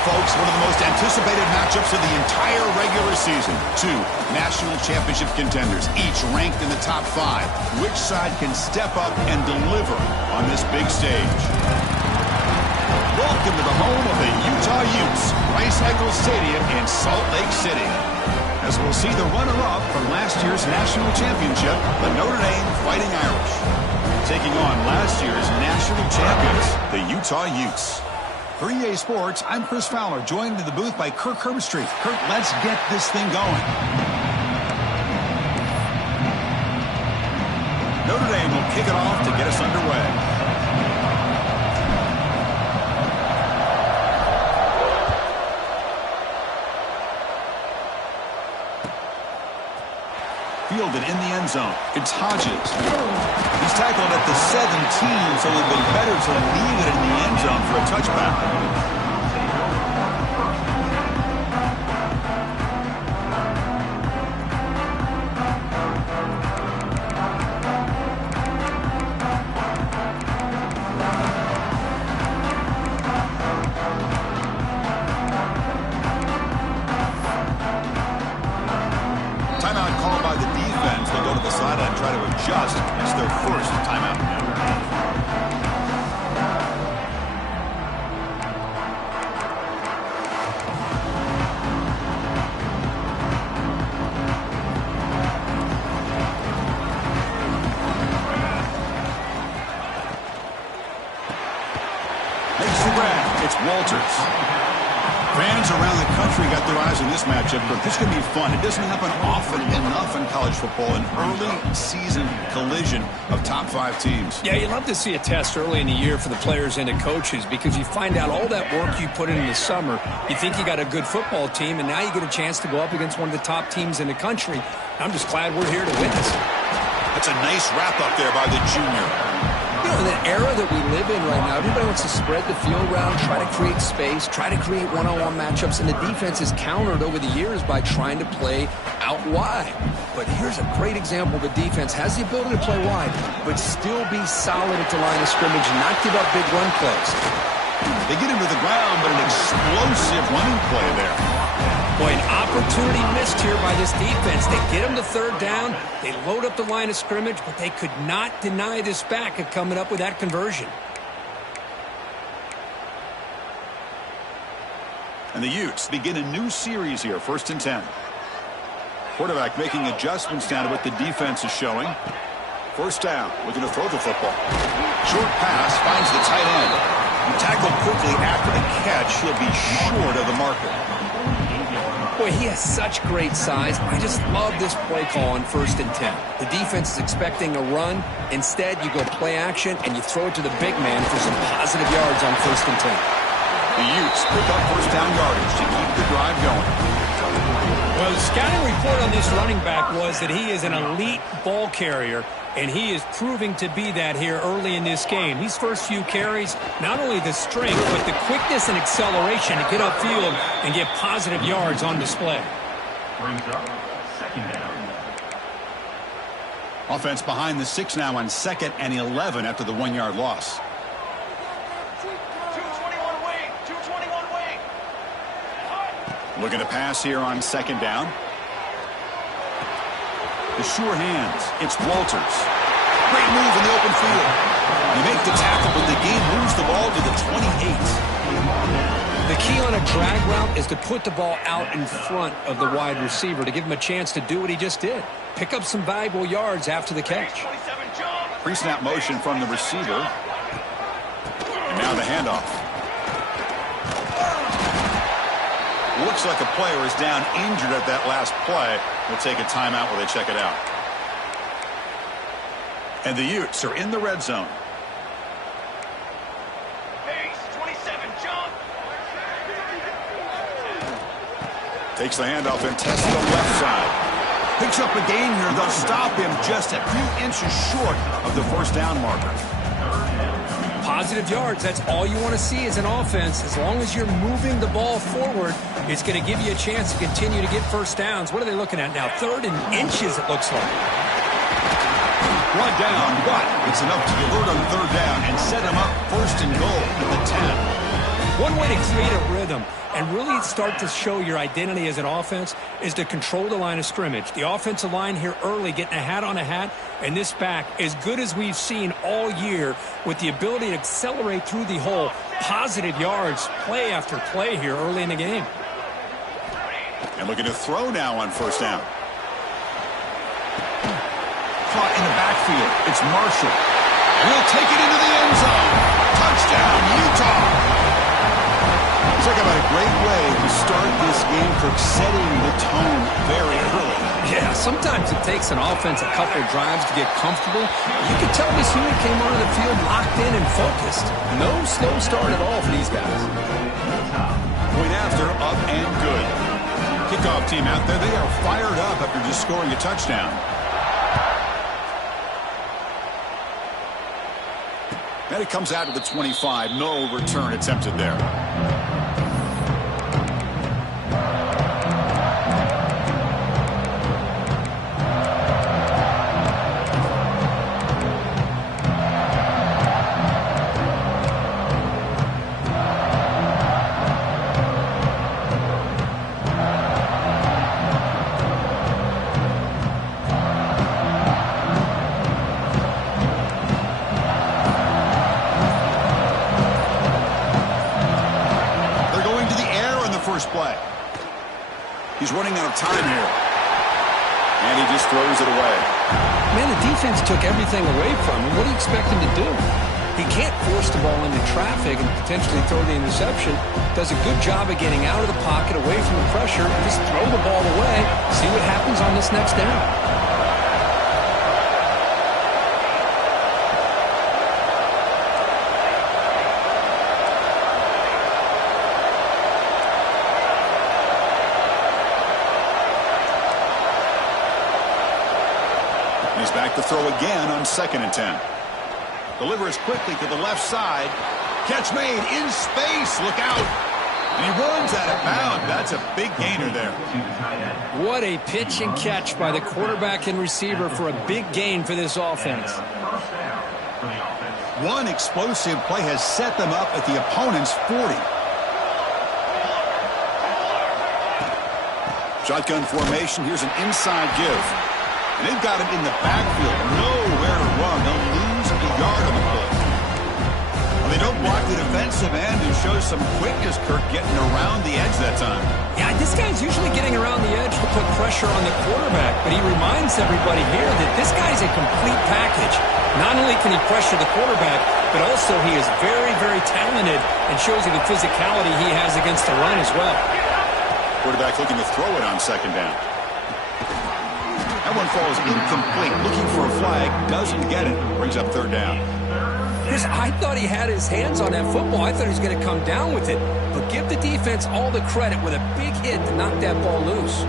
folks, one of the most anticipated matchups of the entire regular season. Two national championship contenders, each ranked in the top 5. Which side can step up and deliver on this big stage? Welcome to the home of the Utah Utes, Rice-Eccles Stadium in Salt Lake City. As we'll see the runner-up from last year's national championship, the Notre Dame Fighting Irish, taking on last year's national champions, the Utah Utes. For EA Sports, I'm Chris Fowler, joined in the booth by Kirk Herbstreit. Kirk, let's get this thing going. Notre Dame will kick it off to get us underway. Fielded in the end zone. It's Hodges. He's tackled at the 17, so it would have been better to leave it in the end zone for a touchback. Try to adjust. It's their first timeout. Makes the grab. It's Walters. Fans around the country got their eyes on this matchup, but this can be fun. It doesn't happen often enough in college football, an early season collision of top 5 teams. Yeah, you love to see a test early in the year for the players and the coaches because you find out all that work you put in the summer. You think you got a good football team, and now you get a chance to go up against one of the top teams in the country. I'm just glad we're here to witness. That's a nice wrap-up there by the junior. You know, in the era that we live in right now, everybody wants to spread the field around, try to create space, try to create one-on-one matchups, and the defense is countered over the years by trying to play out wide. But here's a great example. The defense has the ability to play wide, but still be solid at the line of scrimmage and not give up big run plays. They get him to the ground, but an explosive running play there. Boy, an opportunity missed here by this defense. They get him to third down. They load up the line of scrimmage, but they could not deny this back of coming up with that conversion. And the Utes begin a new series here, 1st and 10. Quarterback making adjustments now to what the defense is showing. 1st down, looking to throw the football. Short pass finds the tight end. He tackled quickly after the catch. He'll be short of the marker. Boy, he has such great size. I just love this play call on 1st and 10. The defense is expecting a run. Instead, you go play action, and you throw it to the big man for some positive yards on 1st and 10. The Utes pick up 1st down yardage to keep the drive going. Well, the scouting report on this running back was that he is an elite ball carrier, and he is proving to be that here early in this game. These first few carries, not only the strength, but the quickness and acceleration to get upfield and get positive yards on display. Brings up 2nd down. Offense behind the 6 now on 2nd and 11 after the 1-yard loss. 221 wing. 221 wing. Looking to pass here on 2nd down. The sure hands. It's Walters. Great move in the open field. You make the tackle, but the game moves the ball to the 28. The key on a drag route is to put the ball out in front of the wide receiver to give him a chance to do what he just did. Pick up some valuable yards after the catch. Pre-snap motion from the receiver. And now the handoff. Looks like a player is down injured at that last play. We'll take a timeout while they check it out. And the Utes are in the red zone. Pace, 27, jump. Takes the handoff and tests the left side. Picks up a gain here. They'll stop him just a few inches short of the 1st down marker. Positive yards, that's all you want to see as an offense. As long as you're moving the ball forward, it's going to give you a chance to continue to get 1st downs. What are they looking at now? 3rd and inches, it looks like. One down, but it's enough to convert on 3rd down and set him up 1st and goal at the 10. One way to create a rhythm and really start to show your identity as an offense is to control the line of scrimmage. The offensive line here early getting a hat on a hat, and this back as good as we've seen all year with the ability to accelerate through the hole. Positive yards, play after play here early in the game. And looking to throw now on first down. Caught in the backfield. It's Marshall. And he'll take it into the end zone. Touchdown, Utah. Talk about a great way to start this game for setting the tone very early. Yeah, sometimes it takes an offense a couple drives to get comfortable. You can tell this unit came onto the field locked in and focused. No slow start at all for these guys. Point after, up and good. Kickoff team out there, they are fired up after just scoring a touchdown. And it comes out to the 25. No return attempted there. Play. He's running out of time here. And he just throws it away. Man, the defense took everything away from him. What do you expect him to do? He can't force the ball into traffic and potentially throw the interception. Does a good job of getting out of the pocket, away from the pressure, and just throw the ball away. See what happens on this next down. He's back to throw again on 2nd and 10. Delivers quickly to the left side. Catch made in space. Look out. And he runs out of bounds. That's a big gainer there. What a pitch and catch by the quarterback and receiver for a big gain for this offense. One explosive play has set them up at the opponent's 40. Shotgun formation. Here's an inside give. And they've got him in the backfield. Nowhere to run. They'll lose a yard on the play. Well, they don't block the defensive end and show some quickness, Kirk, getting around the edge that time. Yeah, this guy's usually getting around the edge to put pressure on the quarterback, but he reminds everybody here that this guy's a complete package. Not only can he pressure the quarterback, but also he is very, very talented and shows you the physicality he has against the run as well. Quarterback looking to throw it on 2nd down. That one falls incomplete. Looking for a flag. Doesn't get it. Brings up 3rd down. Chris, I thought he had his hands on that football. I thought he was going to come down with it. But give the defense all the credit with a big hit to knock that ball loose.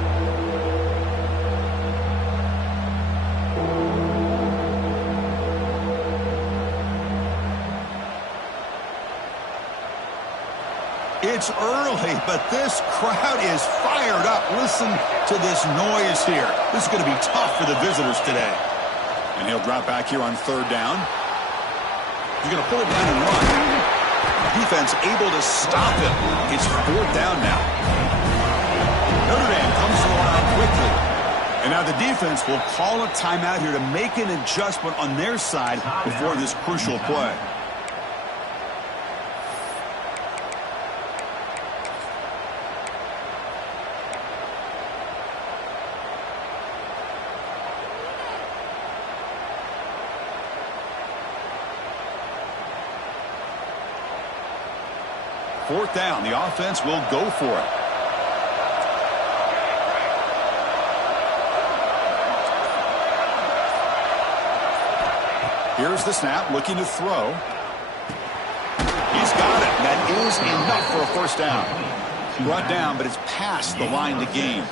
It's early, but this crowd is fired up. Listen to this noise here. This is going to be tough for the visitors today. And he'll drop back here on 3rd down. He's going to pull it down and run. Defense able to stop him. It's 4th down now. Notre Dame comes to the line quickly. And now the defense will call a timeout here to make an adjustment on their side before this crucial play. Fourth down, the offense will go for it. Here's the snap, looking to throw. He's got it. That is enough for a first down. Brought down, but it's past the line to gain.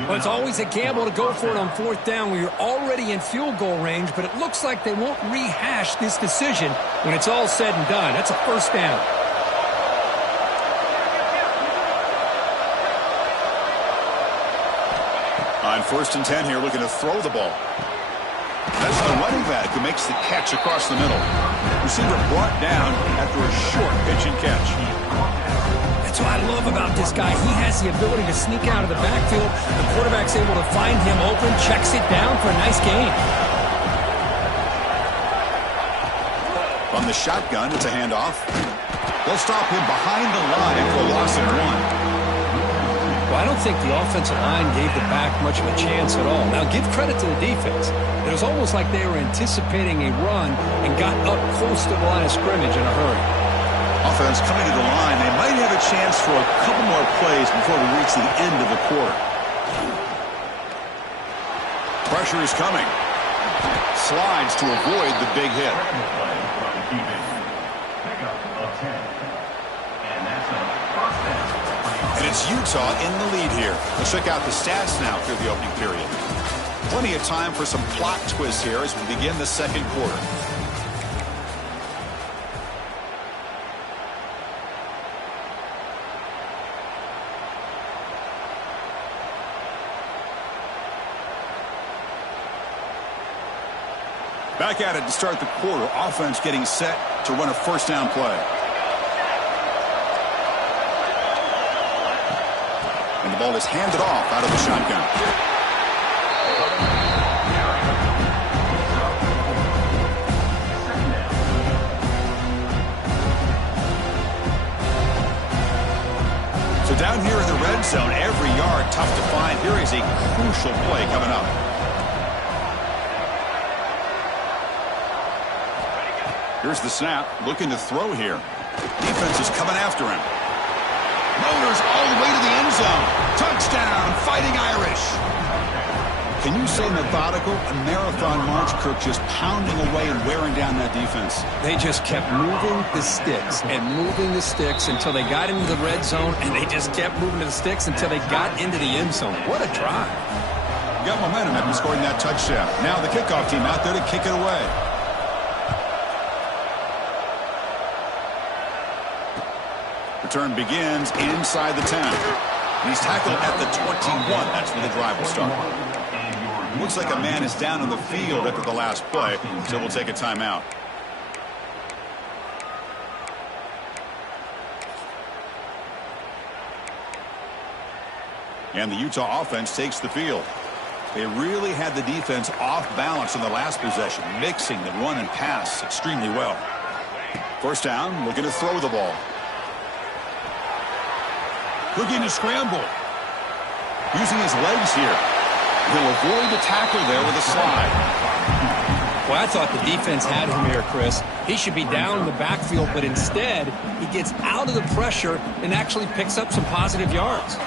Well, it's always a gamble to go for it on 4th down where you're already in field goal range, but it looks like they won't rehash this decision when it's all said and done. That's a first down. On 1st and 10 here, looking to throw the ball. That's the running halfback who makes the catch across the middle. Receiver brought down after a short pitch and catch. That's what I love about this guy. He has the ability to sneak out of the backfield. The quarterback's able to find him open, checks it down for a nice gain. From the shotgun, it's a handoff. They'll stop him behind the line for a loss of 1. Well, I don't think the offensive line gave the back much of a chance at all. Now, give credit to the defense. It was almost like they were anticipating a run and got up close to the line of scrimmage in a hurry. Offense coming to the line. They might have a chance for a couple more plays before we reach the end of the quarter. Pressure is coming. Slides to avoid the big hit. And it's Utah in the lead here. Let's check out the stats now through the opening period. Plenty of time for some plot twists here as we begin the second quarter. Back at it to start the quarter. Offense getting set to run a first down play. And the ball is handed off out of the shotgun. So down here in the red zone, every yard tough to find. Here is a crucial play coming up. Here's the snap, looking to throw here. Defense is coming after him. Motors all the way to the end zone. Touchdown, Fighting Irish. Can you say methodical? A marathon march, Kirk, just pounding away and wearing down that defense. They just kept moving the sticks and moving the sticks until they got into the red zone, and they just kept moving the sticks until they got into the end zone. What a drive. Got momentum after scoring that touchdown. Now the kickoff team out there to kick it away. Return begins inside the 10. He's tackled at the 21. That's where the drive will start. Looks like a man is down on the field after the last play, so we'll take a timeout. And the Utah offense takes the field. They really had the defense off balance in the last possession, mixing the run and pass extremely well. First down, looking to throw the ball. Looking to scramble. Using his legs here. He'll avoid the tackle there with a slide. Well, I thought the defense had him here, Chris. He should be down in the backfield, but instead, he gets out of the pressure and actually picks up some positive yards.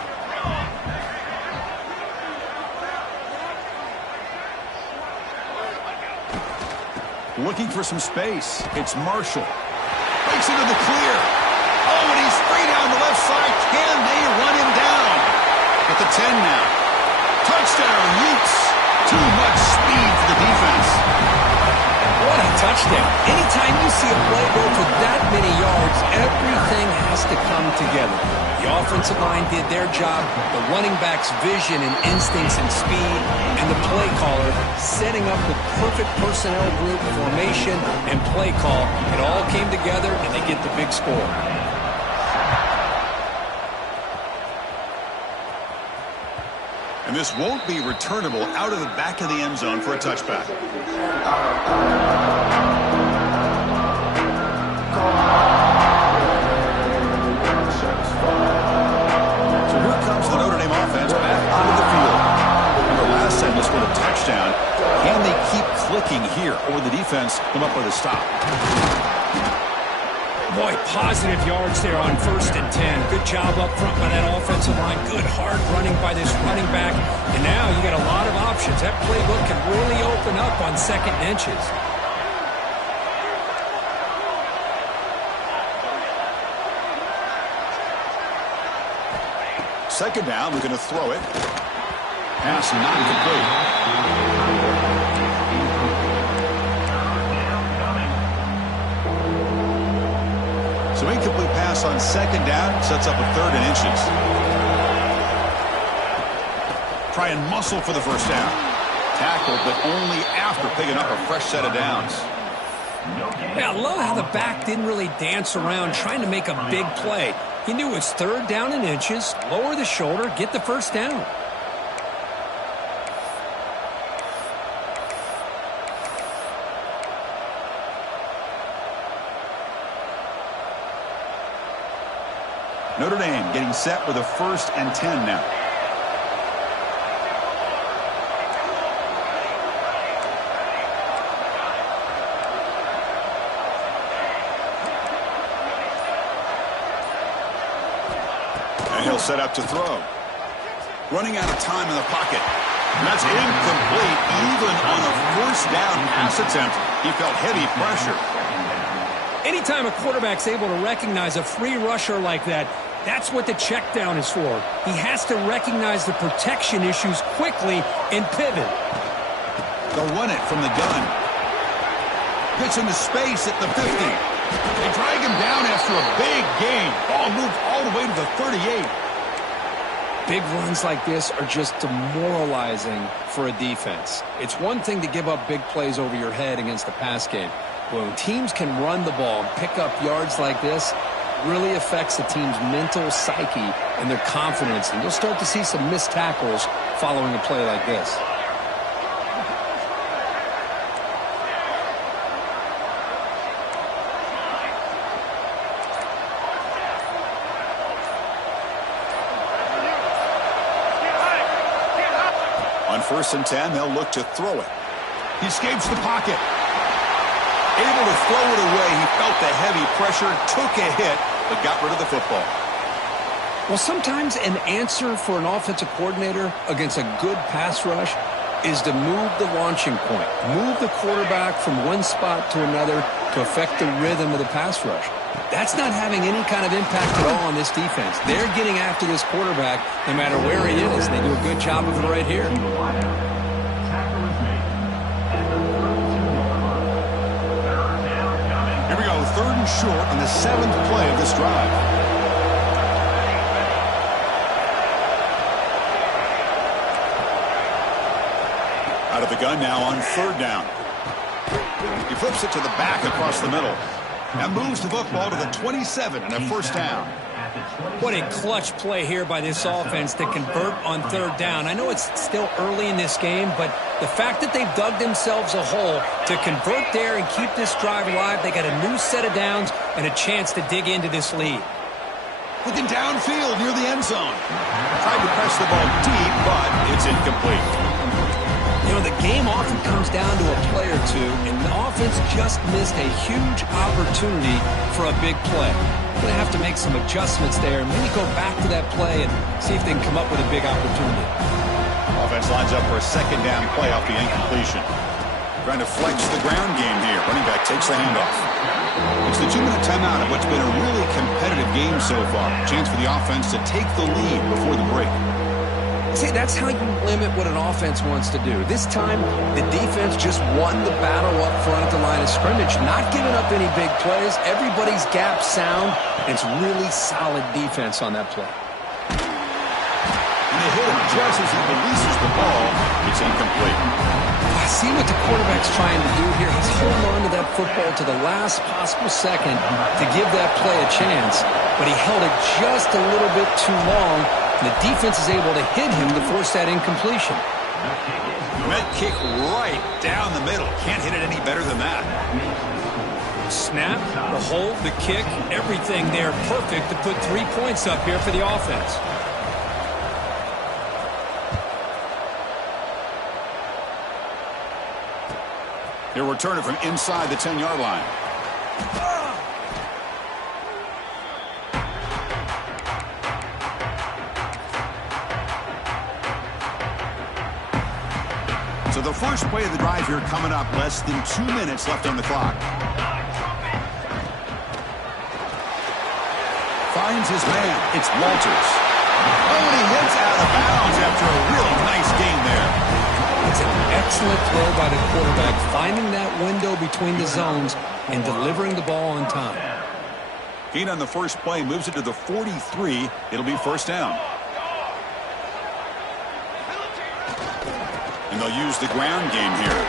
Looking for some space. It's Marshall. Breaks into the clear. Oh, and he's free down the left side. Can they run him down? At the 10 now. Touchdown, Utes. Too much speed for the defense. What a touchdown. Anytime you see a play go for that many yards, everything has to come together. The offensive line did their job, the running back's vision and instincts and speed, and the play caller setting up the perfect personnel group, formation, and play call. It all came together, and they get the big score. And this won't be returnable out of the back of the end zone for a touchback. So here comes the Notre Dame offense back onto the field. Remember, last time this was a touchdown. Can they keep clicking here, or the defense come up with a stop? Boy, positive yards there on 1st and 10. Good job up front by that offensive line. Good hard running by this running back. And now you got a lot of options. That playbook can really open up on 2nd and inches. Second down, we're going to throw it. Pass not complete. So incomplete pass on 2nd down, sets up a 3rd and inches. Try and muscle for the first down. tackle, but only after picking up a fresh set of downs. Yeah, I love how the back didn't really dance around trying to make a big play. He knew it's third down in inches, lower the shoulder, get the first down. Notre Dame getting set with a 1st and 10 now. And he'll set up to throw. Running out of time in the pocket. And that's incomplete even on a 1st down pass attempt. He felt heavy pressure. Anytime a quarterback's able to recognize a free rusher like that, that's what the check down is for. He has to recognize the protection issues quickly and pivot. They'll run it from the gun. Gets into space at the 50. They drag him down after a big gain. Ball moved all the way to the 38. Big runs like this are just demoralizing for a defense. It's one thing to give up big plays over your head against the pass game. When teams can run the ball and pick up yards like this, it really affects the team's mental psyche and their confidence. And you'll start to see some missed tackles following a play like this. On 1st and 10, they'll look to throw it. He escapes the pocket. Able to throw it away. He felt the heavy pressure, took a hit, but got rid of the football. Well, sometimes an answer for an offensive coordinator against a good pass rush is to move the launching point, move the quarterback from one spot to another to affect the rhythm of the pass rush. That's not having any kind of impact at all on this defense. They're getting after this quarterback no matter where he is. They do a good job of it right here. Here we go, 3rd and short on the 7th play of this drive. Out of the gun now on 3rd down. He flips it to the back across the middle. And moves the football to the 27 and a 1st down. What a clutch play here by this offense to convert on 3rd down. I know it's still early in this game, but the fact that they've dug themselves a hole to convert there and keep this drive alive, they got a new set of downs and a chance to dig into this lead. Looking downfield near the end zone. Tried to press the ball deep, but it's incomplete. You know, the game often comes down to a play or two, and the offense just missed a huge opportunity for a big play. Going to have to make some adjustments there and maybe go back to that play and see if they can come up with a big opportunity. Offense lines up for a 2nd down play off the incompletion. Trying to flex the ground game here. Running back takes the handoff. It's the 2-minute timeout of what's been a really competitive game so far. Chance for the offense to take the lead before the break. See, that's how you limit what an offense wants to do. This time, the defense just won the battle up front at the line of scrimmage, not giving up any big plays. Everybody's gap sound, and it's really solid defense on that play. And they hit him just as he releases the ball. It's incomplete. I see what the quarterback's trying to do here. He's holding on to that football to the last possible second to give that play a chance, but he held it just a little bit too long. The defense is able to hit him to force that incompletion. Med kick right down the middle. Can't hit it any better than that. Snap, the hold, the kick, everything there perfect to put 3 points up here for the offense. He'll return it from inside the 10-yard line. So the first play of the drive here coming up, less than 2 minutes left on the clock. Finds his man. It's Walters. Oh, and he hits out of bounds after a really nice gain there. It's an excellent throw by the quarterback, finding that window between the zones and delivering the ball on time. Gain on the first play moves it to the 43. It'll be 1st down. And they'll use the ground game here.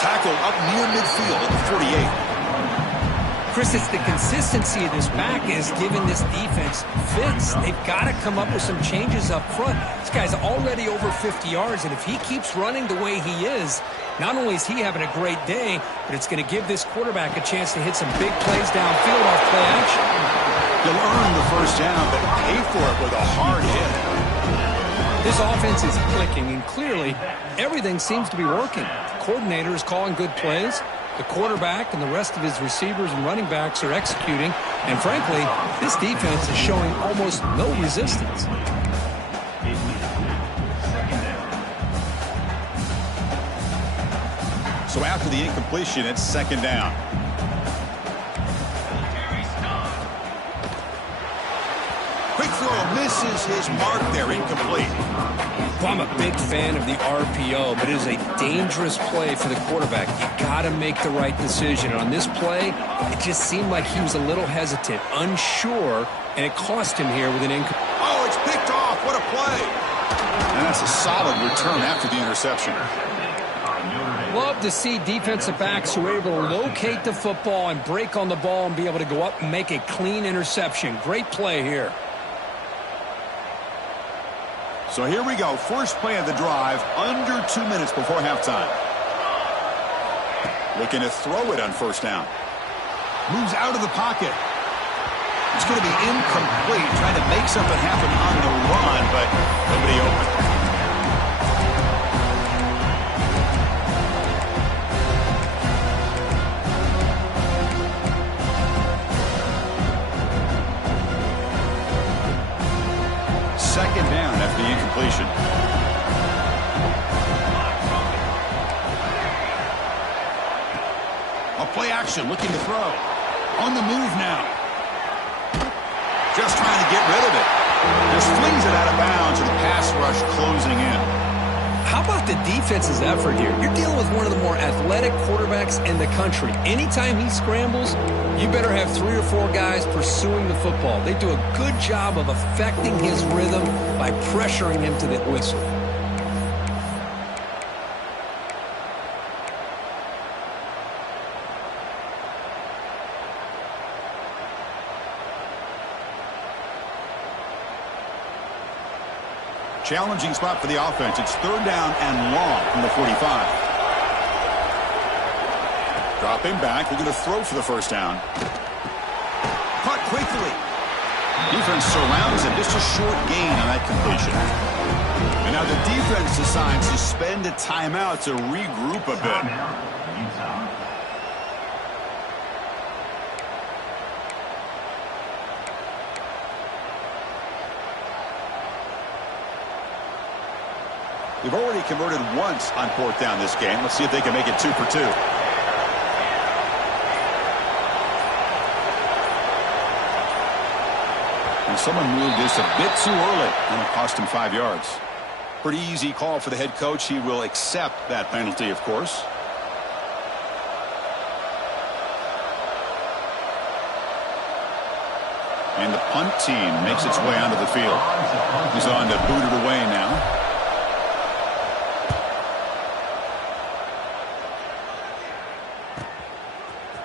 Tackle up near midfield at the 48. Chris, it's the consistency of this back is giving this defense fits. They've got to come up with some changes up front. This guy's already over 50 yards, and if he keeps running the way he is, not only is he having a great day, but it's going to give this quarterback a chance to hit some big plays downfield off play action. He'll earn the first down, but pay for it with a hard hit. This offense is clicking, and clearly everything seems to be working. The coordinator is calling good plays. The quarterback and the rest of his receivers and running backs are executing. And frankly, this defense is showing almost no resistance. So after the incompletion, it's second down. Quick throw misses his mark there, incomplete. Well, I'm a big fan of the RPO, but it is a dangerous play for the quarterback. You got to make the right decision. And on this play, it just seemed like he was a little hesitant, unsure, and it cost him here with an incomplete. Oh, it's picked off. What a play. And that's a solid return after the interception. Love to see defensive backs who are able to locate the football and break on the ball and be able to go up and make a clean interception. Great play here. So here we go. First play of the drive, under 2 minutes before halftime. Looking to throw it on first down. Moves out of the pocket. It's going to be incomplete. Trying to make something happen on the run, but nobody open. Second down after the incompletion. A play action, looking to throw. On the move now. Just trying to get rid of it. Just flings it out of bounds, and the pass rush closing in. How about the defense's effort here? You're dealing with one of the more athletic quarterbacks in the country. Anytime he scrambles, you better have 3 or 4 guys pursuing the football. They do a good job of affecting his rhythm by pressuring him to the whistle. Challenging spot for the offense. It's third down and long from the 45. Dropping back, looking to throw for the first down. Caught quickly. Defense surrounds him. Just a short gain on that completion. And now the defense decides to spend a timeout to regroup a bit. They've already converted once on fourth down this game. Let's see if they can make it 2 for 2. And someone moved this a bit too early, and it cost him 5 yards. Pretty easy call for the head coach. He will accept that penalty, of course. And the punt team makes its way onto the field. He's on to boot it away now.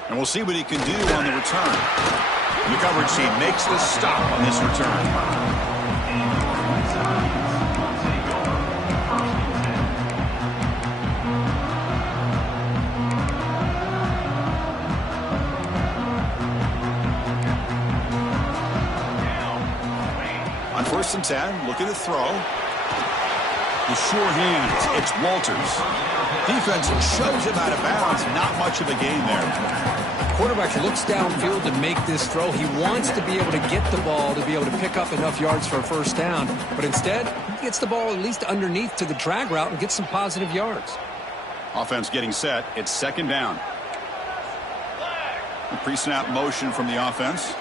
And we'll see what he can do on the return. The coverage team makes the stop on this return. On 1st and 10, looking to throw. The sure hands, it's Walters. Defense shoves him out of bounds. Not much of a gain there. Quarterback looks downfield to make this throw. He wants to be able to get the ball to be able to pick up enough yards for a first down. But instead, he gets the ball at least underneath to the drag route and gets some positive yards. Offense getting set. It's second down. The pre-snap motion from the offense.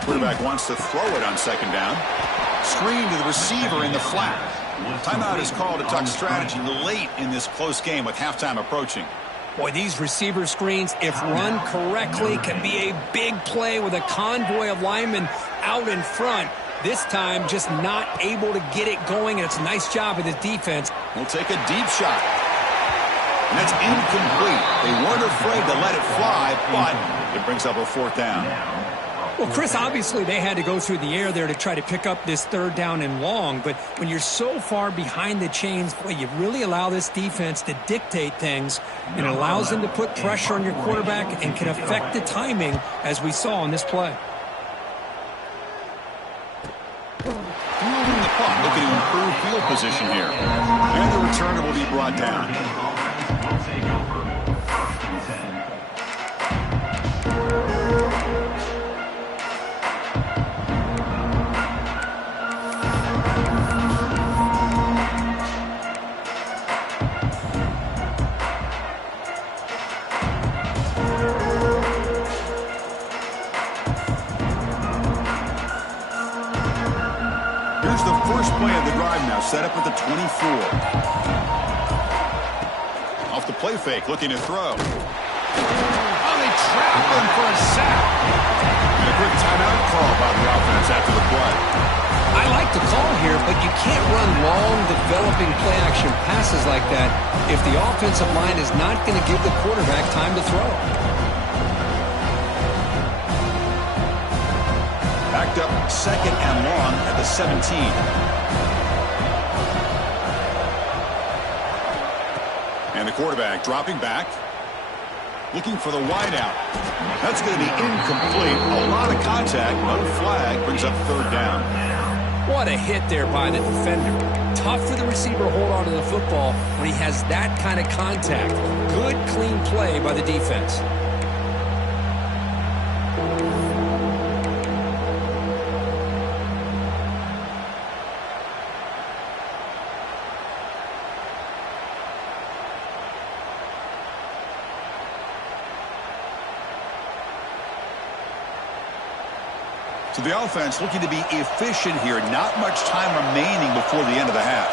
Quarterback wants to throw it on second down. Screen to the receiver in the flat. Timeout is called to talk strategy late in this close game with halftime approaching. Boy, these receiver screens, if run correctly, can be a big play with a convoy of linemen out in front. This time, just not able to get it going, and it's a nice job of the defense He'll take a deep shot. And that's incomplete. They weren't afraid to let it fly, but it brings up a fourth down. Well, Chris, obviously they had to go through the air there to try to pick up this third down and long, but when you're so far behind the chains, boy, you really allow this defense to dictate things, and it allows them to put pressure on your quarterback and can affect the timing, as we saw on this play. Fielding the punt, looking to improve field position here. And the returner will be brought down. Here's the first play of the drive now, set up at the 24. Off the play fake, looking to throw. Oh, they trap him for a sack. And a quick timeout call by the offense after the play. I like the call here, but you can't run long, developing play-action passes like that if the offensive line is not going to give the quarterback time to throw. Backed up second and long at the 17. And the quarterback dropping back, looking for the wideout. That's going to be incomplete. A lot of contact, no flag, brings up third down. What a hit there by the defender. Tough for the receiver to hold on to the football when he has that kind of contact. Good, clean play by the defense. So the offense looking to be efficient here. Not much time remaining before the end of the half.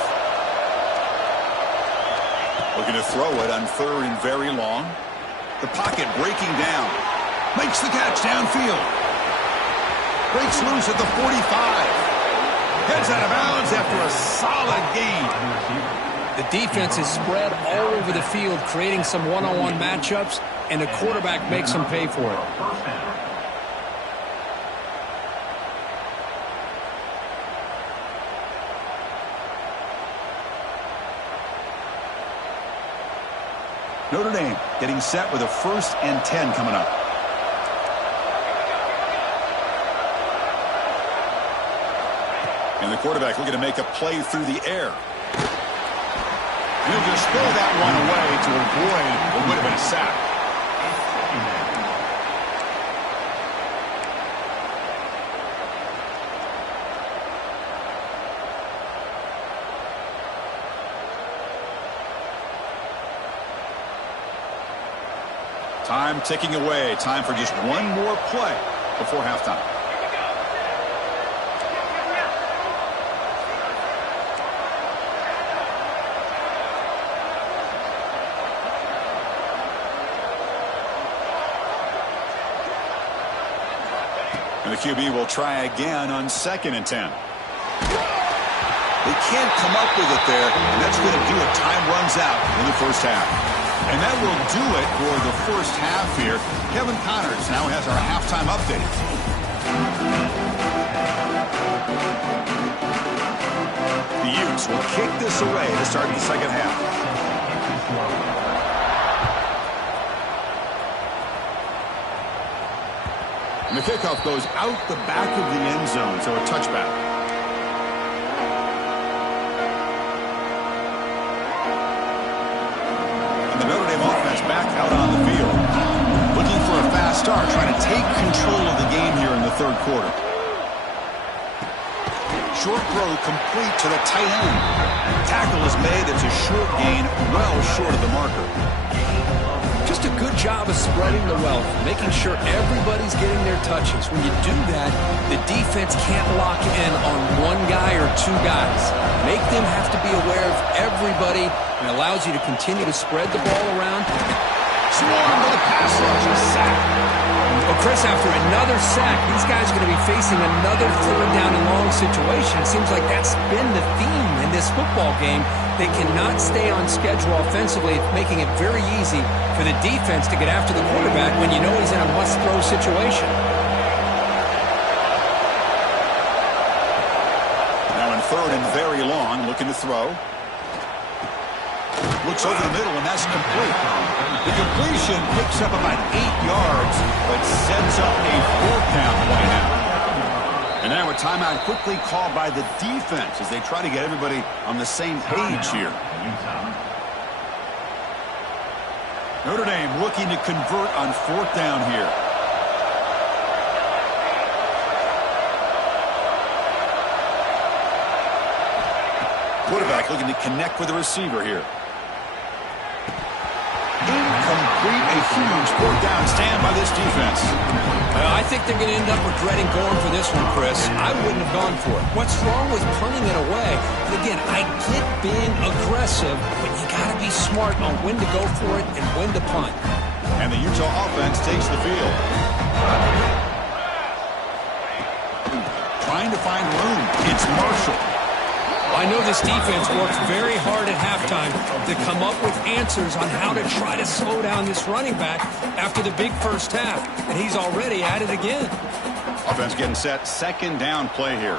Looking to throw it on third and very long. The pocket breaking down. Makes the catch downfield. Breaks loose at the 45. Gets out of bounds after a solid gain. The defense is spread all over the field, creating some one-on-one matchups, and the quarterback makes them pay for it. Notre Dame getting set with a 1st and 10 coming up. And the quarterback looking to make a play through the air. And he'll just throw that one away to avoid what would have been a sack. Time ticking away. Time for just one more play before halftime. And the QB will try again on 2nd and 10. They can't come up with it there, and that's going to do it. Time runs out in the first half. And that will do it for the first half here. Kevin Connors now has our halftime update. The Utes will kick this away to start the second half. And the kickoff goes out the back of the end zone, so a touchback. The Notre Dame offense back out on the field. Looking for a fast start, trying to take control of the game here in the third quarter. Short throw complete to the tight end. Tackle is made. It's a short gain, well short of the marker. Just a good job of spreading the wealth, making sure everybody's getting their touches. When you do that, the defense can't lock in on one guy or two guys. Make them have to be aware of everybody, and allows you to continue to spread the ball around. swarmed by the pass rush. A sack. Well, Chris, after another sack, these guys are going to be facing another third down and long situation. It seems like that's been the theme in this football game. They cannot stay on schedule offensively, making it very easy for the defense to get after the quarterback when you know he's in a must-throw situation. Now in third and very long, looking to throw. Looks over the middle, and that's complete. The completion picks up about 8 yards, but sets up a fourth down play now. And now a timeout quickly called by the defense as they try to get everybody on the same page here. Notre Dame looking to convert on fourth down here. Quarterback looking to connect with the receiver here. Incomplete, a huge fourth down stand by this defense. I think they're going to end up regretting going for this one, Chris. I wouldn't have gone for it. What's wrong with punting it away? But again, I get being aggressive, but you got to be smart on when to go for it and when to punt. And the Utah offense takes the field. Trying to find room. It's Marshall. I know this defense works very hard at halftime to come up with answers on how to try to slow down this running back after the big first half, and he's already at it again. Offense getting set. Second down play here.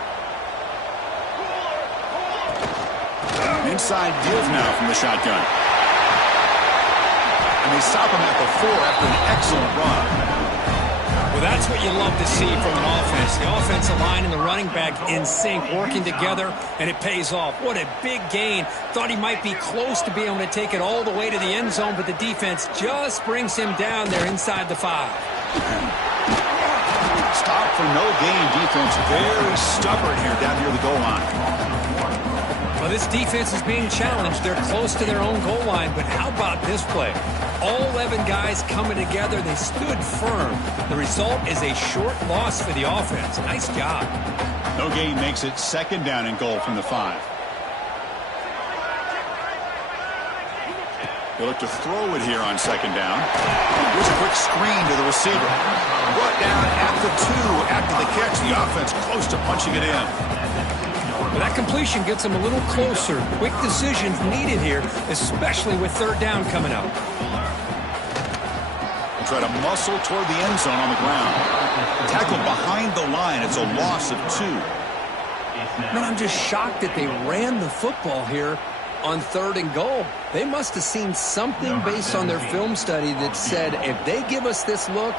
Inside give now from the shotgun. And they stop him at the 4 after an excellent run. Well, that's what you love to see from an offense. The offensive line and the running back in sync, working together, and it pays off. What a big gain. Thought he might be close to being able to take it all the way to the end zone, but the defense just brings him down there inside the 5. Stop for no gain defense. Very stubborn here down near the goal line. Well, this defense is being challenged. They're close to their own goal line, but how about this play? All 11 guys coming together. They stood firm. The result is a short loss for the offense. Nice job. No gain makes it second down and goal from the 5. They look to throw it here on second down. Here's a quick screen to the receiver. Brought down at the 2 after the catch. The offense close to punching it in. But that completion gets them a little closer. Quick decisions needed here, especially with third down coming up. Try to muscle toward the end zone on the ground. Tackled behind the line. It's a loss of 2. Man, I'm just shocked that they ran the football here on third and goal. They must have seen something based on their film study that said, if they give us this look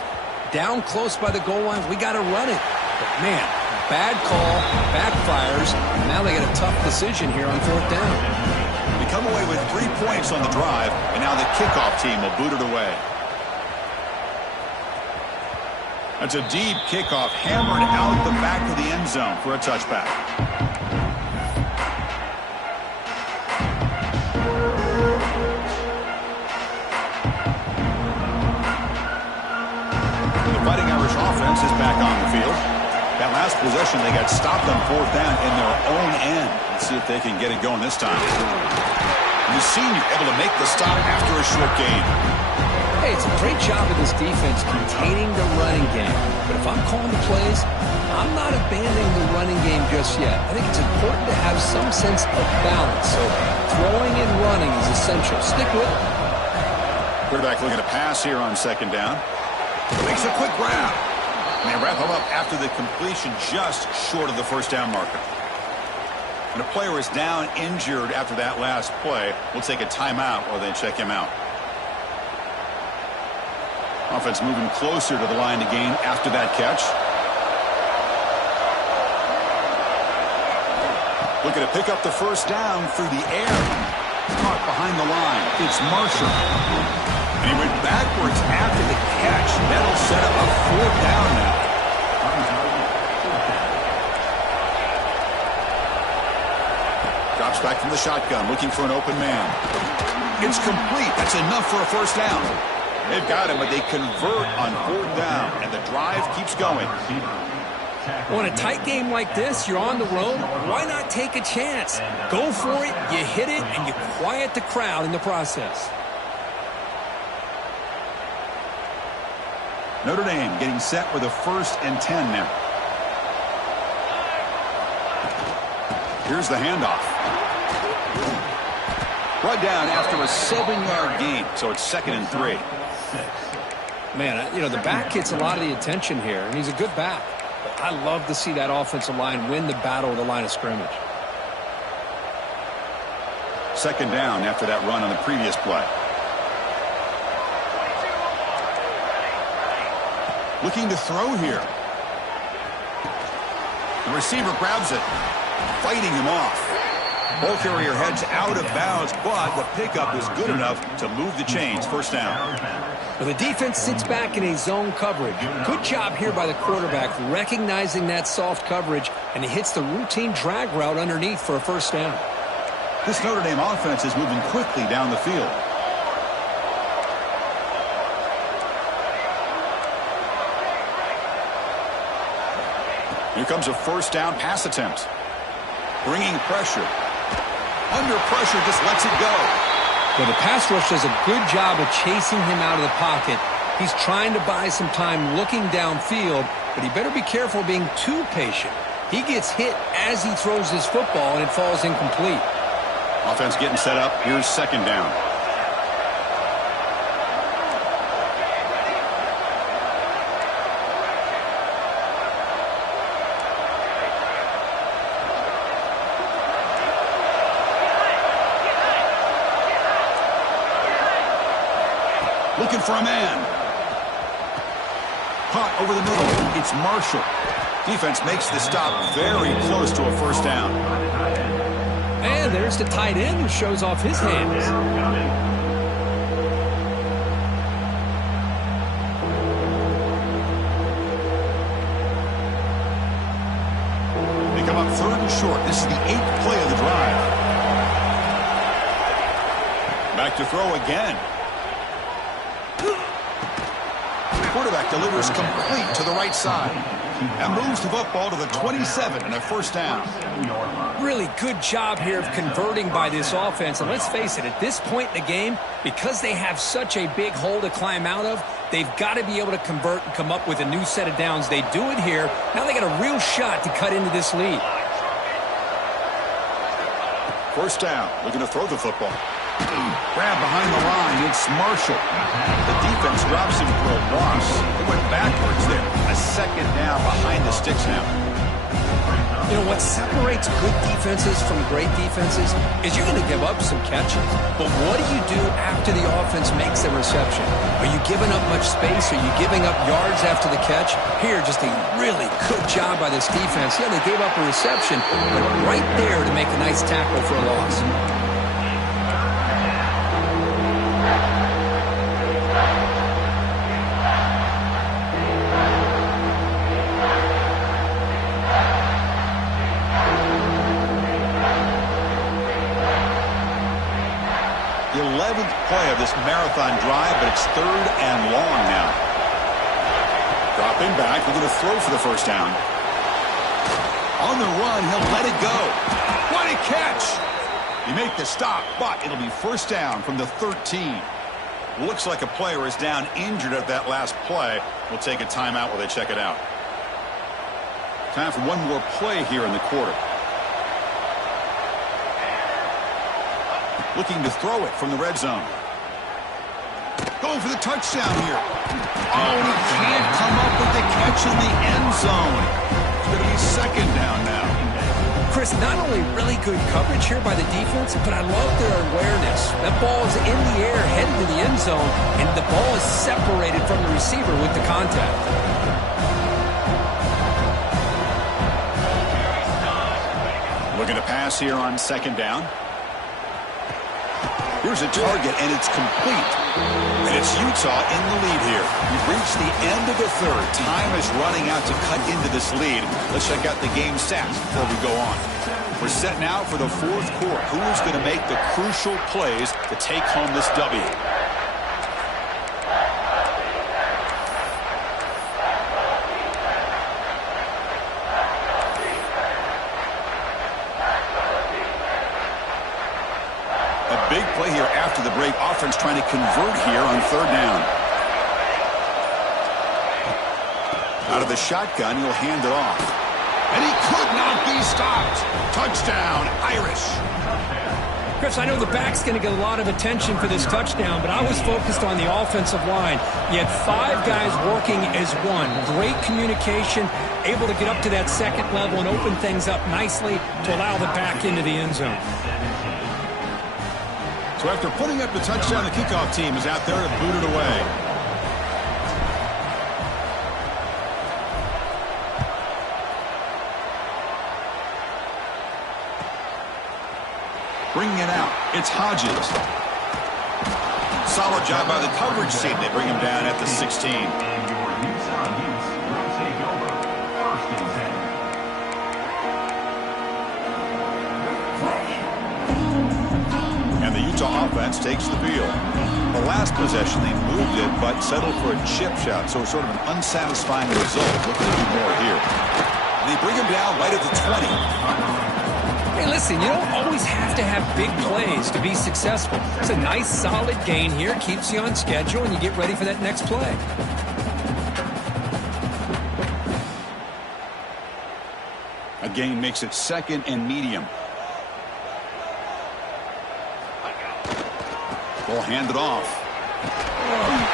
down close by the goal line, we got to run it. But man, bad call, backfires. Now they got a tough decision here on fourth down. They come away with 3 points on the drive, and now the kickoff team will boot it away. That's a deep kickoff, hammered out the back of the end zone for a touchback. The Fighting Irish offense is back on the field. That last possession, they got stopped on fourth down in their own end. Let's see if they can get it going this time. The senior able to make the stop after a short gain. Hey, it's a great job of this defense containing the running game. But if I'm calling the plays, I'm not abandoning the running game just yet. I think it's important to have some sense of balance. So throwing and running is essential. Stick with it. Quarterback looking to pass here on second down. Makes a quick grab. And they wrap him up after the completion just short of the first down marker. And a player is down injured after that last play. We'll take a timeout while they check him out. Offense moving closer to the line to gain after that catch. Looking to pick up the first down through the air. Caught behind the line. It's Marshall. And he went backwards after the catch. That'll set up a fourth down now. Drops back from the shotgun, looking for an open man. It's complete. That's enough for a first down. They've got him, but they convert on fourth down, and the drive keeps going. Well, in a tight game like this, you're on the road. Why not take a chance? Go for it, you hit it, and you quiet the crowd in the process. Notre Dame getting set with a 1st and 10 now. Here's the handoff. Brought down after a 7-yard gain, so it's 2nd and 3. Man, you know, the back gets a lot of the attention here, and he's a good back. But I love to see that offensive line win the battle of the line of scrimmage. 2nd down after that run on the previous play. Looking to throw here. The receiver grabs it, fighting him off. Ball carrier heads out of bounds, but the pickup is good enough to move the chains. 1st down. Well, the defense sits back in a zone coverage. Good job here by the quarterback recognizing that soft coverage, and he hits the routine drag route underneath for a 1st down. This Notre Dame offense is moving quickly down the field. Here comes a 1st down pass attempt. Bringing pressure. Under pressure, just lets it go. Well, the pass rush does a good job of chasing him out of the pocket. He's trying to buy some time looking downfield, but he better be careful being too patient. He gets hit as he throws his football, and it falls incomplete. Offense getting set up. Here's 2nd down. Looking for a man. Caught over the middle. It's Marshall. Defense makes the stop very close to a 1st down. And there's the tight end who shows off his hands. They come up 3rd and short. This is the 8th play of the drive. Back to throw again. Quarterback delivers complete to the right side and moves the football to the 27 and a 1st down. Really good job here of converting by this offense. And let's face it, at this point in the game, because they have such a big hole to climb out of, they've got to be able to convert and come up with a new set of downs. They do it here. Now they got a real shot to cut into this lead. 1st down, looking to throw the football. Grab behind the line, it's Marshall. The defense drops him for a loss. He went backwards there. A 2nd down behind the sticks now. You know, what separates good defenses from great defenses is you're going to give up some catches. But what do you do after the offense makes the reception? Are you giving up much space? Are you giving up yards after the catch? Here, just a really good job by this defense. Yeah, they gave up a reception, but right there to make a nice tackle for a loss. The 11th play of this marathon drive, but it's 3rd and long now. Dropping back, we're going to throw for the 1st down. On the run, he'll let it go. What a catch! You make the stop, but it'll be 1st down from the 13. Looks like a player is down injured at that last play. We'll take a timeout while they check it out. Time for one more play here in the quarter. Looking to throw it from the red zone. Going for the touchdown here. Oh, and he can't come up with the catch in the end zone. It's going to be 2nd down now. Chris, not only really good coverage here by the defense, but I love their awareness. That ball is in the air, headed to the end zone, and the ball is separated from the receiver with the contact. Looking to pass here on 2nd down. Here's a target, and it's complete. And it's Utah in the lead here. We've reached the end of the 3rd. Time is running out to cut into this lead. Let's check out the game stats before we go on. We're set now for the 4th quarter. Who is going to make the crucial plays to take home this W? Big play here after the break. Offense trying to convert here on 3rd down. Out of the shotgun, he'll hand it off. And he could not be stopped. Touchdown, Irish. Chris, I know the back's going to get a lot of attention for this touchdown, but I was focused on the offensive line. You had 5 guys working as one. Great communication, able to get up to that second level and open things up nicely to allow the back into the end zone. So after putting up the touchdown, the kickoff team is out there to boot it away. Bringing it out, it's Hodges. Solid job by the coverage team. They bring him down at the 16. And the Utah offense takes the field. The last possession, they moved it, but settled for a chip shot, so it's sort of an unsatisfying result. Looking to do more here. And they bring him down right at the 20. Hey, listen, you don't always have to have big plays to be successful. It's a nice, solid gain here. Keeps you on schedule, and you get ready for that next play. A gain makes it 2nd and medium. Ball handed off.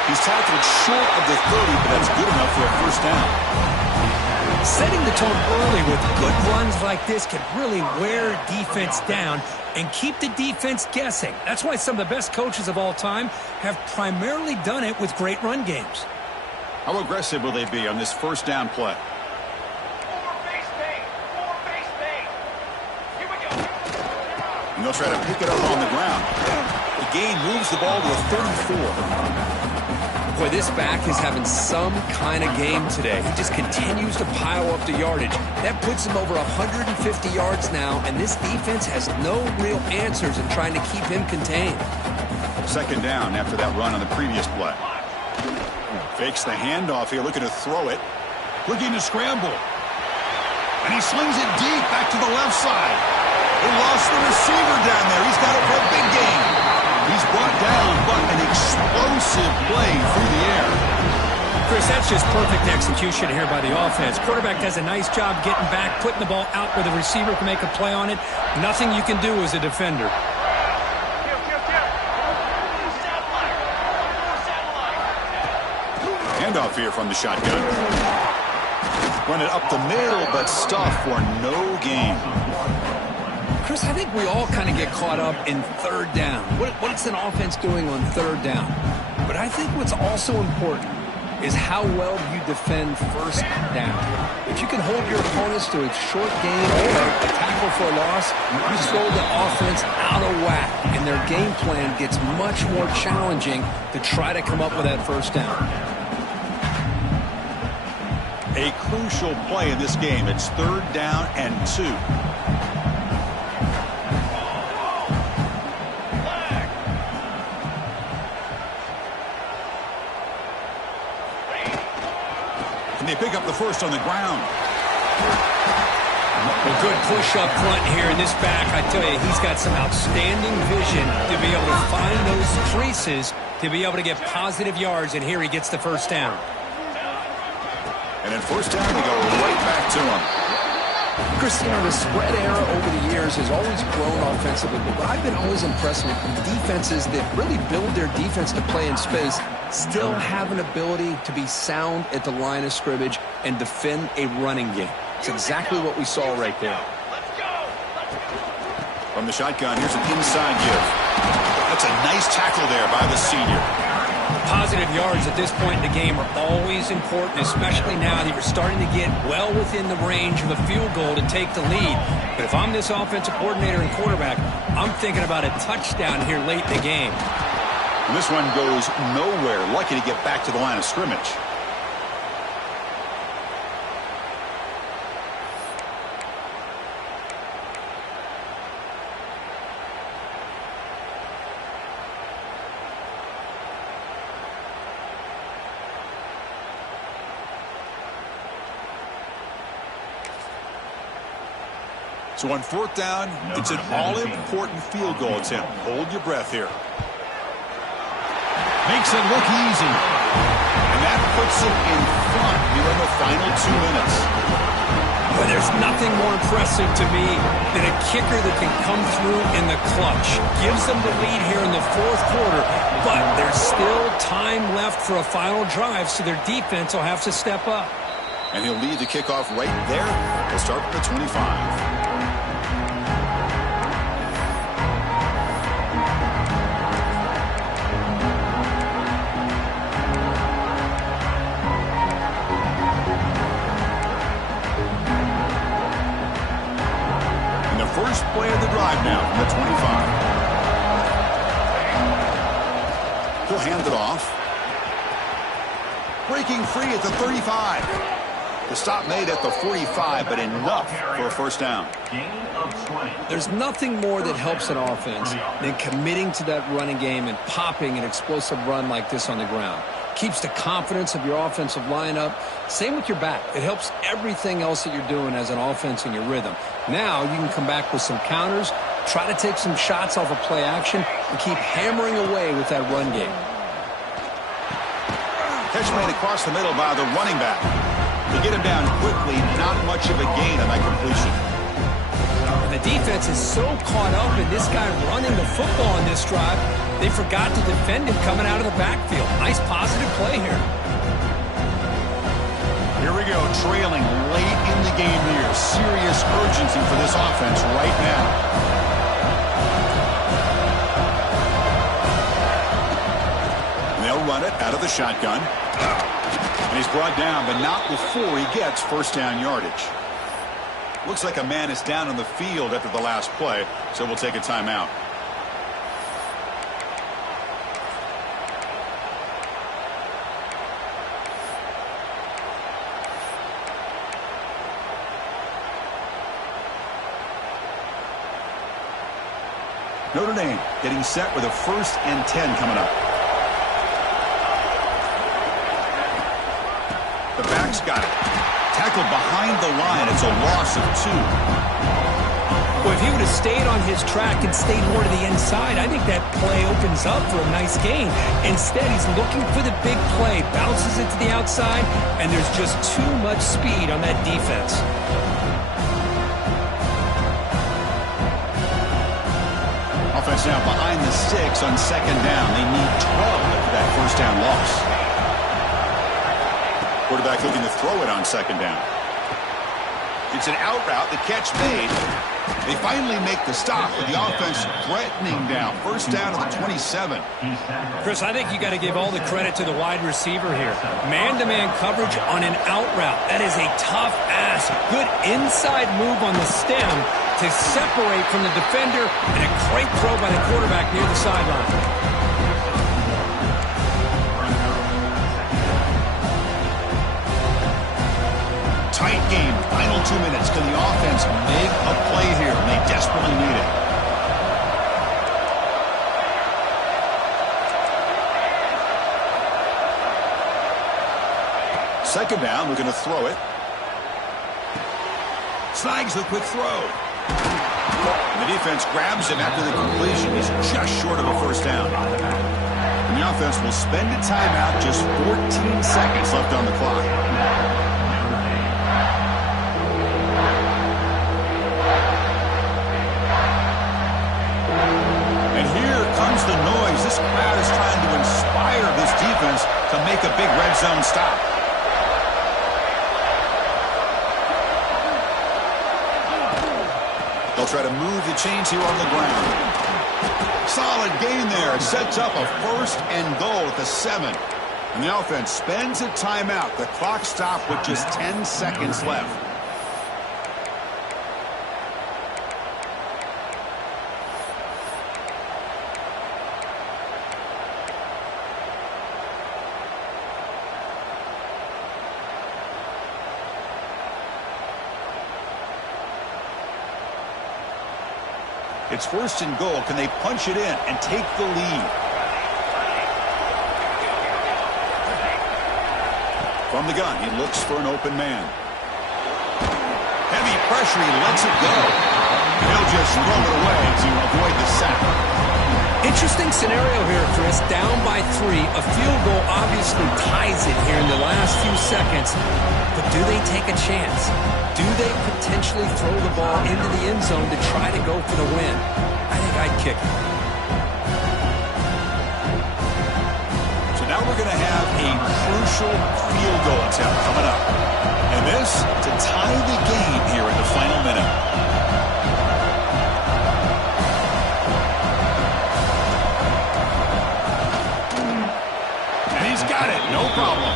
He's tackled short of the 30, but that's good enough for a first down. Setting the tone early with good runs like this can really wear defense down and keep the defense guessing. That's why some of the best coaches of all time have primarily done it with great run games. How aggressive will they be on this first down play? And they'll try to pick it up on the ground. The gain moves the ball to a 34. Boy, this back is having some kind of game today. He just continues to pile up the yardage. That puts him over 150 yards now, and this defense has no real answers in trying to keep him contained. 2nd down after that run on the previous play. Fakes the handoff here, looking to throw it. Looking to scramble. And he slings it deep back to the left side. They lost the receiver down there. He's got it for a big gain. He's brought down, but an explosive play through the air. Chris, that's just perfect execution here by the offense. Quarterback does a nice job getting back, putting the ball out where the receiver can make a play on it. Nothing you can do as a defender. Handoff here from the shotgun. Run it up the middle, but stuffed for no gain. Chris, I think we all kind of get caught up in 3rd down. What's an offense doing on 3rd down? But I think what's also important is how well you defend 1st down. If you can hold your opponents to a short gain or a tackle for a loss, you throw the offense out of whack, and their game plan gets much more challenging to try to come up with that 1st down. A crucial play in this game. It's 3rd down and 2. They pick up the first on the ground. A good push up front here in this back. I tell you, he's got some outstanding vision to be able to find those creases to be able to get positive yards, and here he gets the first down. And in first down, they go right back to him. Chris, the spread era over the years has always grown offensively, but I've been always impressed with defenses that really build their defense to play in space, still have an ability to be sound at the line of scrimmage and defend a running game. It's exactly what we saw right there. From the shotgun, here's an inside give. That's a nice tackle there by the senior. Positive yards at this point in the game are always important, especially now that you're starting to get well within the range of a field goal to take the lead. But if I'm this offensive coordinator and quarterback, I'm thinking about a touchdown here late in the game. And this one goes nowhere. Lucky to get back to the line of scrimmage. So on 4th down, it's an all-important field goal attempt. Hold your breath here. Makes it look easy. And that puts them in front here in the final 2 minutes. Well, there's nothing more impressive to me than a kicker that can come through in the clutch. Gives them the lead here in the fourth quarter, but there's still time left for a final drive, so their defense will have to step up. And he'll lead the kickoff right there. He'll start with the 25. First play of the drive now from the 25. He'll hand it off. Breaking free at the 35. The stop made at the 45, but enough for a first down. There's nothing more that helps an offense than committing to that running game and popping an explosive run like this on the ground. Keeps the confidence of your offensive lineup. Same with your back. It helps everything else that you're doing as an offense in your rhythm. Now you can come back with some counters, try to take some shots off of play action, and keep hammering away with that run game. Catch made across the middle by the running back. To get him down quickly, not much of a gain on that completion. The defense is so caught up in this guy running the football in this drive, they forgot to defend him coming out of the backfield. Nice positive play here. Here we go, trailing late in the game here. Serious urgency for this offense right now. And they'll run it out of the shotgun. And he's brought down, but not before he gets first down yardage. Looks like a man is down on the field after the last play, so we'll take a timeout. Notre Dame getting set with a 1st and 10 coming up. The back's got it. Tackled behind the line. It's a loss of 2. Well, if he would have stayed on his track and stayed more to the inside, I think that play opens up for a nice gain. Instead, he's looking for the big play, bounces it to the outside, and there's just too much speed on that defense. Offense now behind the 6 on 2nd down. They need 12 for that first down loss. Quarterback looking to throw it on 2nd down. It's an out route. The catch made. They finally make the stop with the offense threatening down. First down at the 27. Chris, I think you got to give all the credit to the wide receiver here. Man-to-man coverage on an out route. That is a tough ask. Good inside move on the stem to separate from the defender, and a great throw by the quarterback near the sideline. Tight game, final 2 minutes. Can the offense make a play here? They desperately need it. Second down, we're going to throw it. Snags the quick throw. And the defense grabs him after the completion. He's just short of a first down. And the offense will spend a timeout, just 14 seconds left on the clock. Comes the noise. This crowd is trying to inspire this defense to make a big red zone stop. They'll try to move the chains here on the ground. Solid gain there. It sets up a 1st and goal at the 7. And the offense spends a timeout. The clock stopped with just 10 seconds left. It's 1st and goal. Can they punch it in and take the lead? From the gun, he looks for an open man. Heavy pressure, he lets it go. He'll just throw it away to avoid the sack. Interesting scenario here, Chris. Down by 3. A field goal obviously ties it here in the last few seconds. But do they take a chance? Do they potentially throw the ball into the end zone to try to go for the win? I think I'd kick it. So now we're going to have a crucial field goal attempt coming up. And this to tie the game here in the final minute. He's got it, no problem.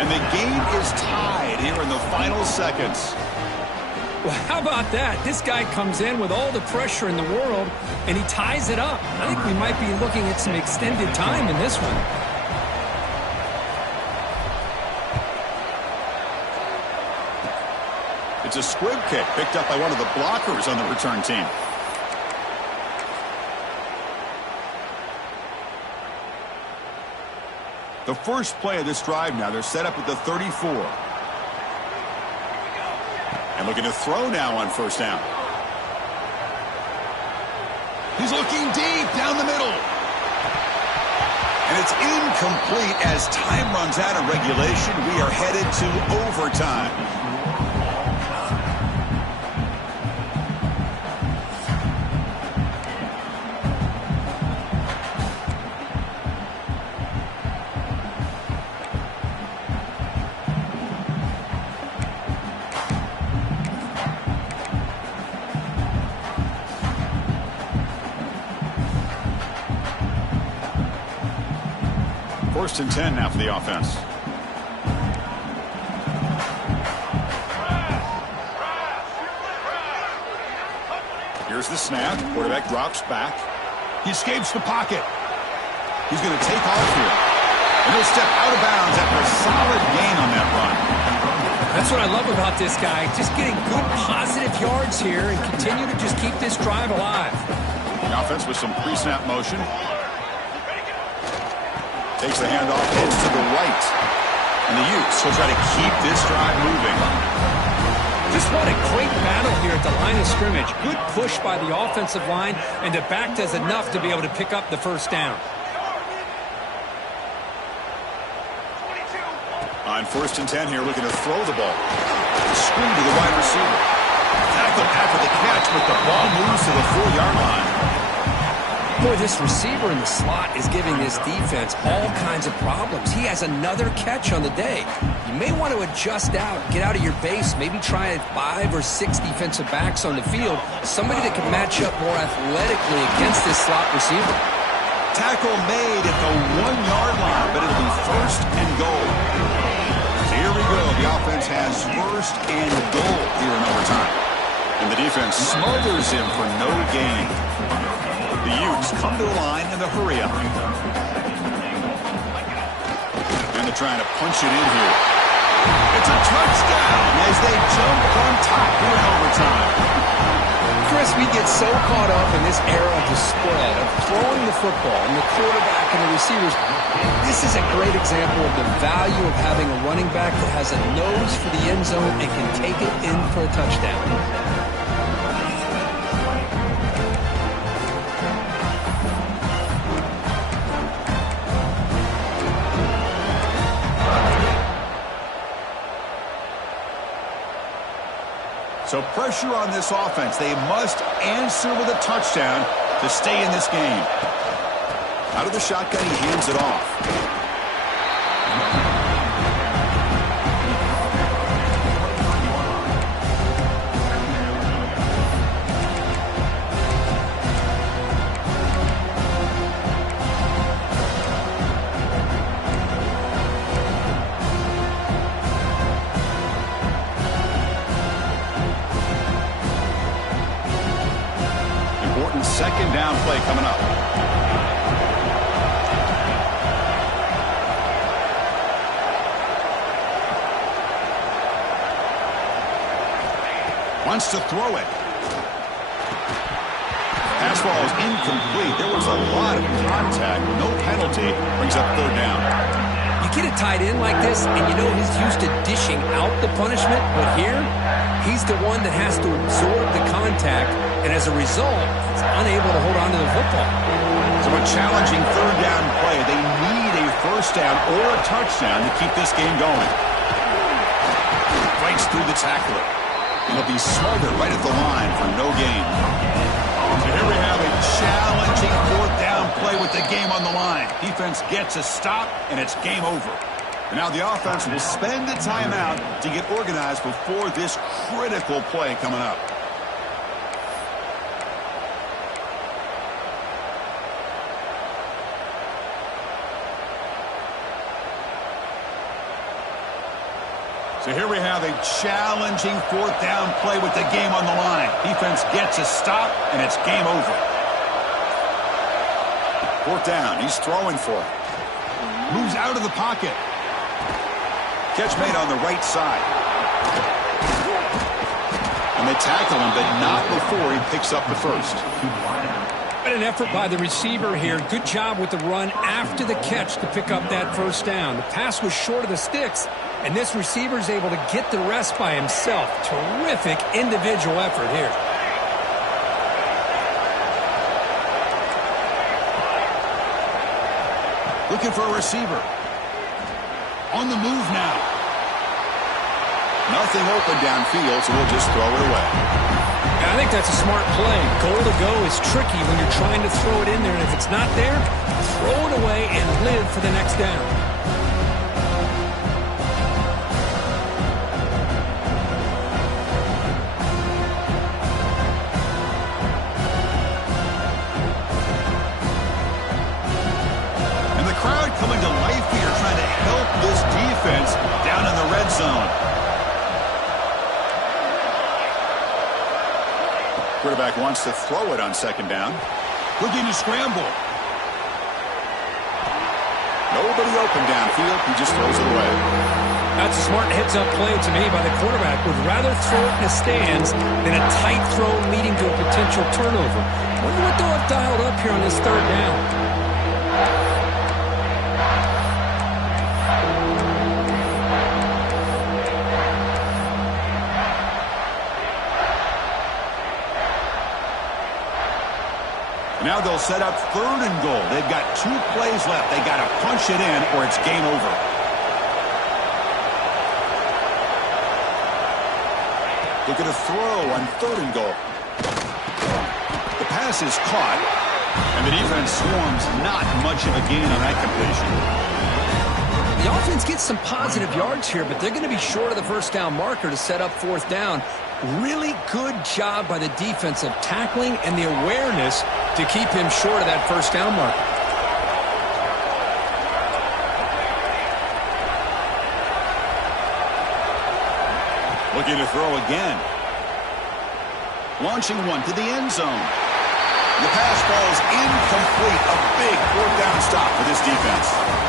And the game is tied here in the final seconds. Well, how about that? This guy comes in with all the pressure in the world, and he ties it up. I think we might be looking at some extended time in this one. It's a squib kick picked up by one of the blockers on the return team. The first play of this drive now, they're set up at the 34. And looking to throw now on first down. He's looking deep down the middle. And it's incomplete as time runs out of regulation. We are headed to overtime. First and 10 now for the offense. Here's the snap. Quarterback drops back. He escapes the pocket. He's going to take off here. And he'll step out of bounds after a solid gain on that run. That's what I love about this guy. Just getting good positive yards here and continue to just keep this drive alive. The offense with some pre-snap motion. Takes the handoff, heads to the right. And the Utes will try to keep this drive moving. Just what a great battle here at the line of scrimmage. Good push by the offensive line, and the back does enough to be able to pick up the first down. On first and 10 here, looking to throw the ball. Screen to the wide receiver. Tackled after the catch, but the ball moves to the 4-yard line. Boy, this receiver in the slot is giving this defense all kinds of problems. He has another catch on the day. You may want to adjust out, get out of your base, maybe try 5 or 6 defensive backs on the field, somebody that can match up more athletically against this slot receiver. Tackle made at the 1-yard line, but it'll be first and goal. So here we go. The offense has first and goal here in overtime. And the defense smothers him for no gain. The Utes come to the line in the hurry up. And they're trying to punch it in here. It's a touchdown as they jump on top here in overtime. Chris, we get so caught up in this era of the spread, of throwing the football and the quarterback and the receivers. This is a great example of the value of having a running back that has a nose for the end zone and can take it in for a touchdown. So pressure on this offense. They must answer with a touchdown to stay in this game. Out of the shotgun, he hands it off. Second down play coming up. Wants to throw it. Pass ball is incomplete. There was a lot of contact. No penalty. Brings up third down. You get it tied in like this, and you know he's used to dishing out the punishment, but here, he's the one that has to absorb the contact, and as a result, he's unable to hold on to the football. So a challenging third down play. They need a first down or a touchdown to keep this game going. Fights through the tackler. It'll be smothered right at the line for no gain. So here we have a challenging fourth down play with the game on the line. Defense gets a stop, and it's game over. And now the offense will spend a timeout to get organized before this critical play coming up. So here we have a challenging fourth down play with the game on the line. Defense gets a stop, and it's game over. Fourth down, he's throwing for it. Moves out of the pocket. Catch made on the right side. And they tackle him, but not before he picks up the first. What an effort by the receiver here. Good job with the run after the catch to pick up that first down. The pass was short of the sticks, and this receiver is able to get the rest by himself. Terrific individual effort here. Looking for a receiver. On the move now. Nothing open downfield, so we'll just throw it away. I think that's a smart play. Goal to go is tricky when you're trying to throw it in there, and if it's not there, throw it away and live for the next down. And the crowd coming to life here, trying to help this defense down in the red zone. Quarterback wants to throw it on second down. Looking to scramble. Nobody open downfield. He just throws it away. That's a smart heads-up play to me by the quarterback. Would rather throw it in the stands than a tight throw leading to a potential turnover. Wonder what they'll have dialed up here on this third down. Now they'll set up third and goal. They've got 2 plays left. They got to punch it in or it's game over. Look at a throw on third and goal. The pass is caught, and the defense swarms not much of a gain on that completion. The offense gets some positive yards here, but they're going to be short of the first down marker to set up fourth down. Really good job by the defense of tackling and the awareness to keep him short of that first down marker. Looking to throw again. Launching one to the end zone. The pass falls incomplete. A big fourth down stop for this defense.